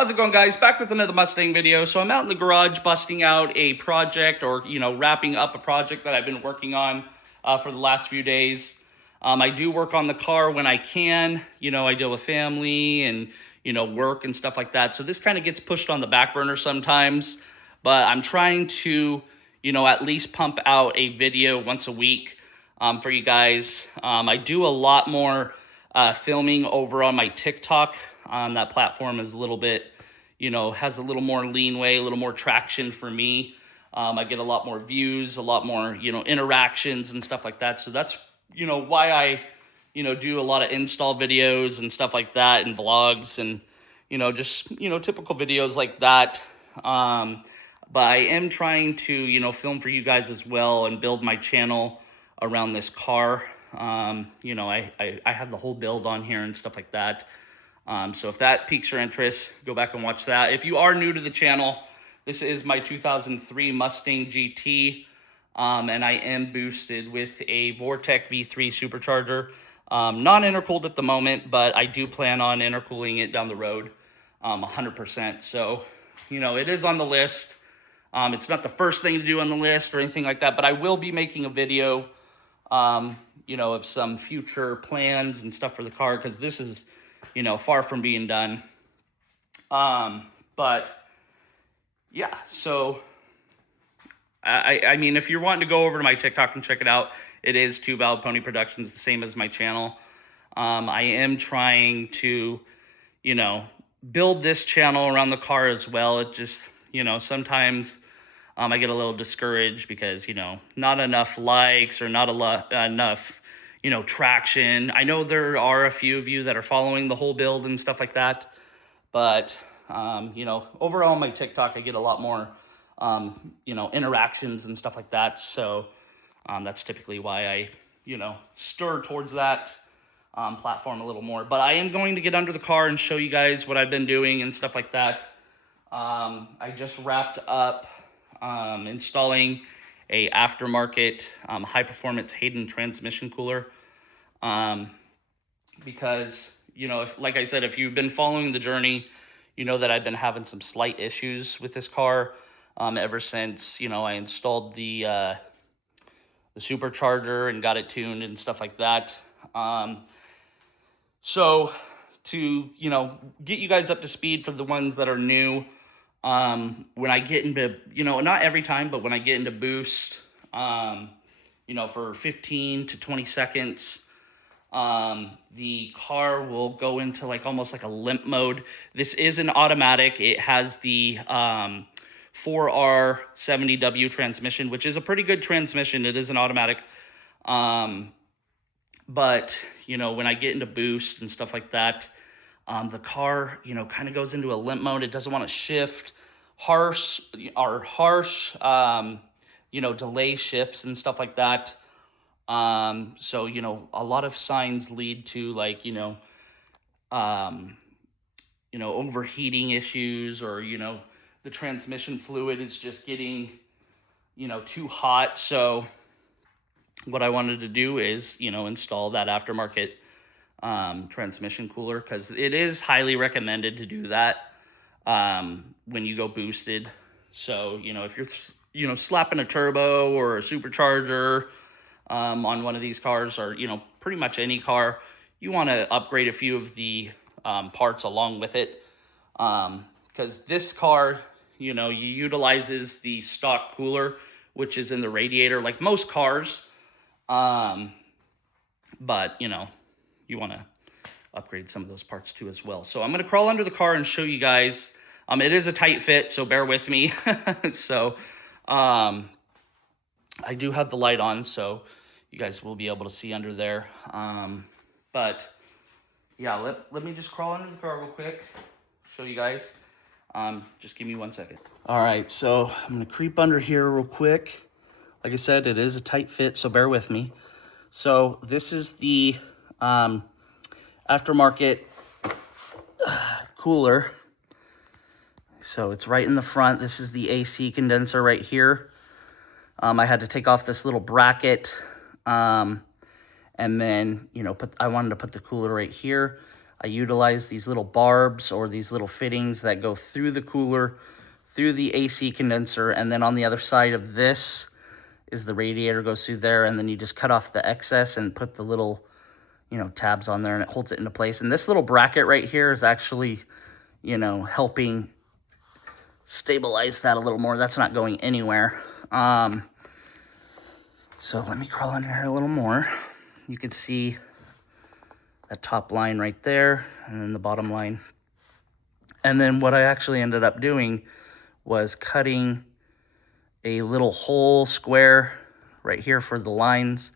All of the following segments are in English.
How's it going, guys? Back with another Mustang video. So I'm out in the garage busting out a project, or wrapping up a project that I've been working on for the last few days. I do work on the car when I can. I deal with family and work and stuff like that. So this kind of gets pushed on the back burner sometimes. But I'm trying to at least pump out a video once a week for you guys. I do a lot more filming over on my TikTok. That platform is a little bit, has a little more leeway, a little more traction for me. I get a lot more views, a lot more, interactions and stuff like that. So that's, why I, do a lot of install videos and stuff like that, and vlogs and, just, typical videos like that. But I am trying to, film for you guys as well and build my channel around this car. I have the whole build on here and stuff like that. So if that piques your interest, go back and watch that. If you are new to the channel, this is my 2003 Mustang GT, and I am boosted with a Vortec V3 supercharger. Non-intercooled at the moment, but I do plan on intercooling it down the road, 100%. So, it is on the list. It's not the first thing to do on the list or anything like that, but I will be making a video, of some future plans and stuff for the car, because this is, far from being done. But yeah, so I mean, if you're wanting to go over to my TikTok and check it out, it is Two Valid Pony Productions, the same as my channel. I am trying to, build this channel around the car as well. It just, sometimes I get a little discouraged because, not enough likes or not enough traction. I know there are a few of you that are following the whole build and stuff like that, but overall on my TikTok, I get a lot more, interactions and stuff like that. So that's typically why I, stir towards that platform a little more. But I am going to get under the car and show you guys what I've been doing and stuff like that. I just wrapped up installing a Aftermarket high performance Hayden transmission cooler, because like I said, if you've been following the journey, you know that I've been having some slight issues with this car ever since I installed the supercharger and got it tuned and stuff like that. So to get you guys up to speed for the ones that are new, when I get into, not every time, but when I get into boost, for 15 to 20 seconds, the car will go into almost like a limp mode. This is an automatic. It has the 4R70W transmission, which is a pretty good transmission. It is an automatic. But, when I get into boost and stuff like that, the car, kind of goes into a limp mode. It doesn't want to shift, harsh, delay shifts and stuff like that. So, a lot of signs lead to overheating issues, or, the transmission fluid is just getting, too hot. So what I wanted to do is, install that Aftermarket transmission cooler, because it is highly recommended to do that when you go boosted. So if you're slapping a turbo or a supercharger on one of these cars, or pretty much any car, you want to upgrade a few of the parts along with it, because this car utilizes the stock cooler, which is in the radiator like most cars. But you want to upgrade some of those parts too as well. So I'm going to crawl under the car and show you guys. It is a tight fit, so bear with me. So I do have the light on, so you guys will be able to see under there. But yeah, let me just crawl under the car real quick, show you guys. Just give me 1 second. All right, so I'm going to creep under here real quick. Like I said, it is a tight fit, so bear with me. So this is the Aftermarket cooler. So it's right in the front. This is the AC condenser right here. I had to take off this little bracket, and then I wanted to put the cooler right here. I utilize these little barbs or these little fittings that go through the cooler, through the AC condenser, and then on the other side of this is the radiator, goes through there, and then you just cut off the excess and put the little, you know, tabs on there, and it holds it into place. And this little bracket right here is actually, you know, helping stabilize that a little more. That's not going anywhere. So let me crawl in here a little more. You can see that top line right there, and then the bottom line. And then what I actually ended up doing was cutting a little hole square right here for the lines.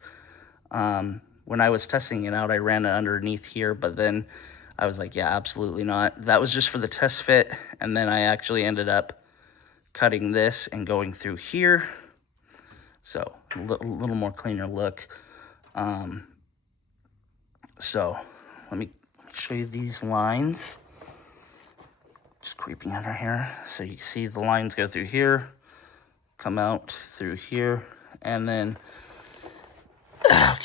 When I was testing it out, I ran it underneath here, but then I was like, yeah, absolutely not. That was just for the test fit. And then I actually ended up cutting this and going through here. So a little more cleaner look. So let me show you these lines. Just creeping under here. So you can see the lines go through here, come out through here, and then, okay.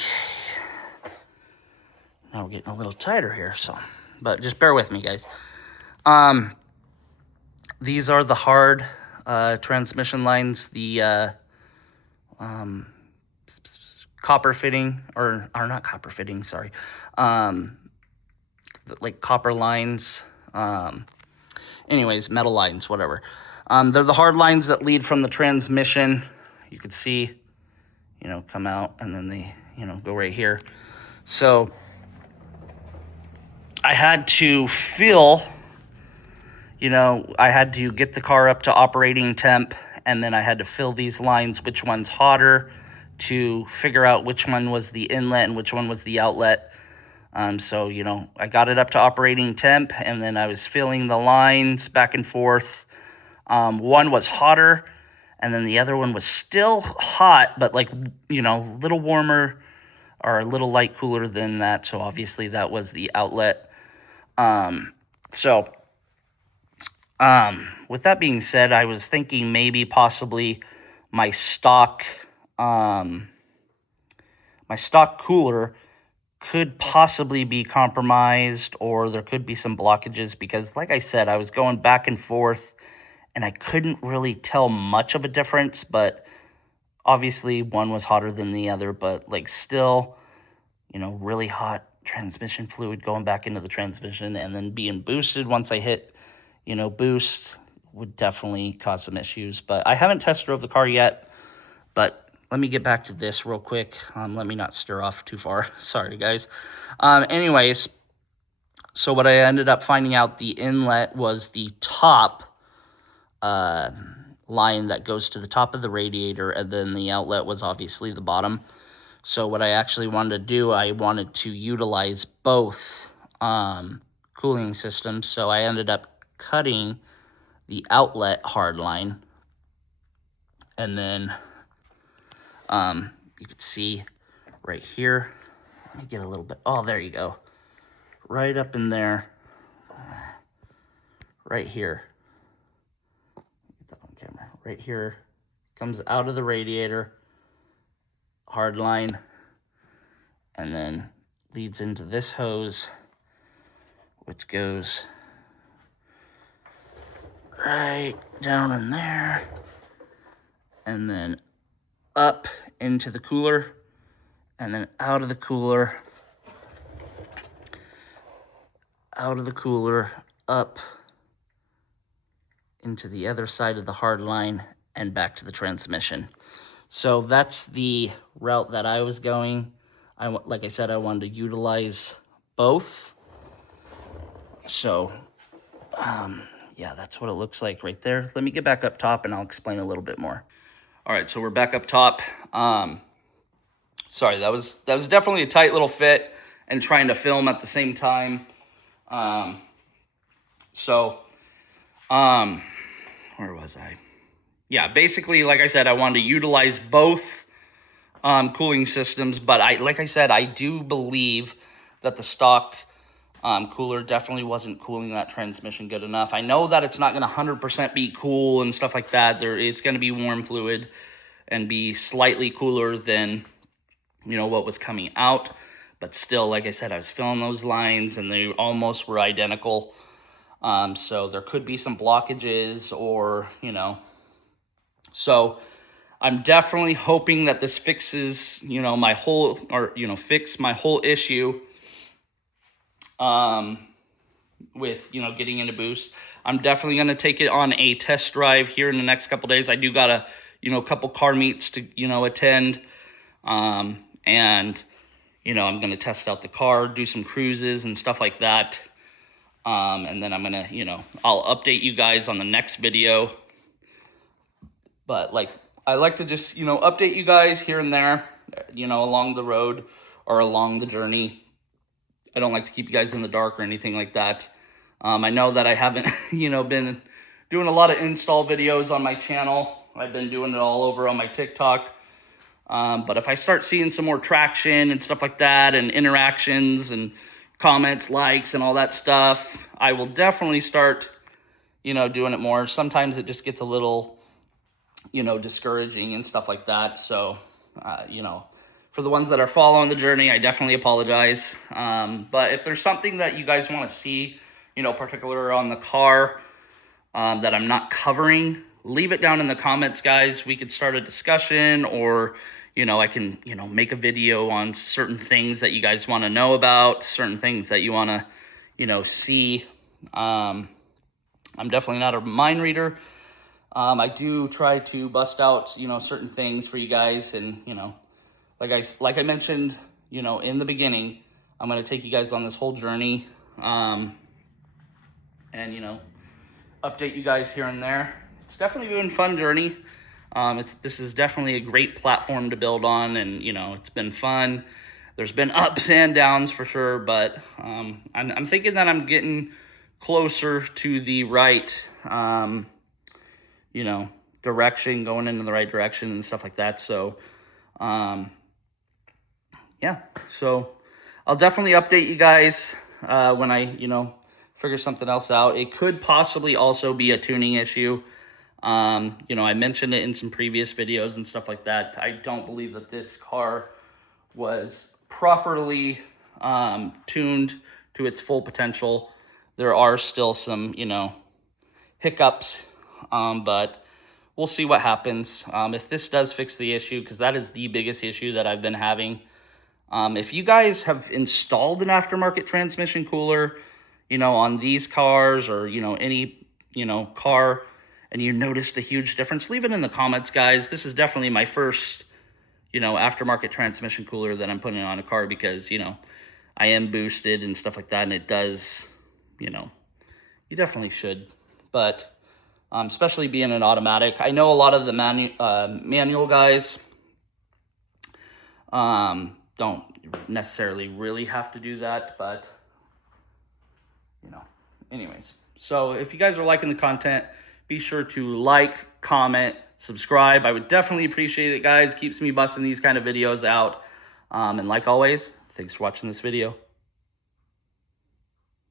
Now we're getting a little tighter here, so, but just bear with me, guys. These are the hard transmission lines, the copper fitting, or not copper fitting, sorry. Like copper lines, anyways, metal lines, whatever. They're the hard lines that lead from the transmission. You can see, you know, come out, and then they, you know, go right here. So I had to fill, you know, I had to get the car up to operating temp, and then I had to fill these lines, which one's hotter, to figure out which one was the inlet and which one was the outlet. So, you know, I got it up to operating temp, and then I was filling the lines back and forth. One was hotter, and then the other one was still hot, but like, you know, a little warmer or a little light cooler than that. So obviously that was the outlet. With that being said, I was thinking maybe possibly my stock cooler could possibly be compromised, or there could be some blockages, because like I said, I was going back and forth and I couldn't really tell much of a difference, but obviously one was hotter than the other, but like still, you know, really hot transmission fluid going back into the transmission, and then being boosted once I hit, you know, boost would definitely cause some issues. But I haven't test drove the car yet, but let me get back to this real quick. Let me not stir off too far. Sorry, guys. Anyways, so what I ended up finding out, the inlet was the top line that goes to the top of the radiator, and then the outlet was obviously the bottom. So what I actually wanted to do, I wanted to utilize both cooling systems. So I ended up cutting the outlet hard line, and then you can see right here, let me get a little bit, oh, there you go, right up in there, right here, get that on camera, right here, comes out of the radiator, hard line, and then leads into this hose, which goes right down in there, and then up into the cooler, and then out of the cooler, up into the other side of the hard line, and back to the transmission. So that's the route that I was going. Like I said, I wanted to utilize both. So, yeah, that's what it looks like right there. Let me get back up top and I'll explain a little bit more. All right, so we're back up top. Sorry, that was definitely a tight little fit, and trying to film at the same time. Where was I? Yeah, basically, like I said, I wanted to utilize both cooling systems, but like I said, I do believe that the stock cooler definitely wasn't cooling that transmission good enough. I know that it's not going to 100% be cool and stuff like that. It's going to be warm fluid and be slightly cooler than, you know, what was coming out. but still, like I said, I was filling those lines and they almost were identical. So there could be some blockages or, you know, so I'm definitely hoping that this fixes, you know, my whole, or, you know, fix my whole issue with, you know, getting into boost. I'm definitely going to take it on a test drive here in the next couple days. I do got a, you know, couple car meets to, you know, attend. And, you know, I'm going to test out the car, do some cruises and stuff like that. And then I'm going to, you know, I'll update you guys on the next video. But like, I like to just, you know, update you guys here and there, you know, along the road or along the journey. I don't like to keep you guys in the dark or anything like that. I know that I haven't, you know, been doing a lot of install videos on my channel. I've been doing it all over on my TikTok. But if I start seeing some more traction and stuff like that and interactions and comments, likes, and all that stuff, I will definitely start, you know, doing it more. Sometimes it just gets a little, you know, discouraging and stuff like that. So, you know, for the ones that are following the journey, I definitely apologize. But if there's something that you guys want to see, you know, particular on the car that I'm not covering, leave it down in the comments, guys. We could start a discussion, or, you know, I can, you know, make a video on certain things that you guys want to know about, certain things that you want to, you know, see. I'm definitely not a mind reader. I do try to bust out, you know, certain things for you guys, and, you know, like I mentioned, you know, in the beginning, I'm going to take you guys on this whole journey, and, you know, update you guys here and there. It's definitely been a fun journey. This is definitely a great platform to build on, and, you know, it's been fun. There's been ups and downs for sure, but I'm thinking that I'm getting closer to the right, you know, direction, going into the right direction and stuff like that. So, yeah, so I'll definitely update you guys when I, you know, figure something else out. It could possibly also be a tuning issue. You know, I mentioned it in some previous videos and stuff like that. I don't believe that this car was properly tuned to its full potential. There are still some, you know, hiccups, but we'll see what happens. If this does fix the issue, because that is the biggest issue that I've been having. If you guys have installed an aftermarket transmission cooler, you know, on these cars, or, you know, any, you know, car, and you noticed a huge difference, leave it in the comments, guys. This is definitely my first, you know, aftermarket transmission cooler that I'm putting on a car, because, you know, I am boosted and stuff like that, and it does, you know, you definitely should. But especially being an automatic, I know a lot of the manual guys don't necessarily really have to do that, but, you know, anyways. So if you guys are liking the content, be sure to like, comment, subscribe. I would definitely appreciate it, guys. Keeps me busting these kind of videos out. And like always, thanks for watching this video.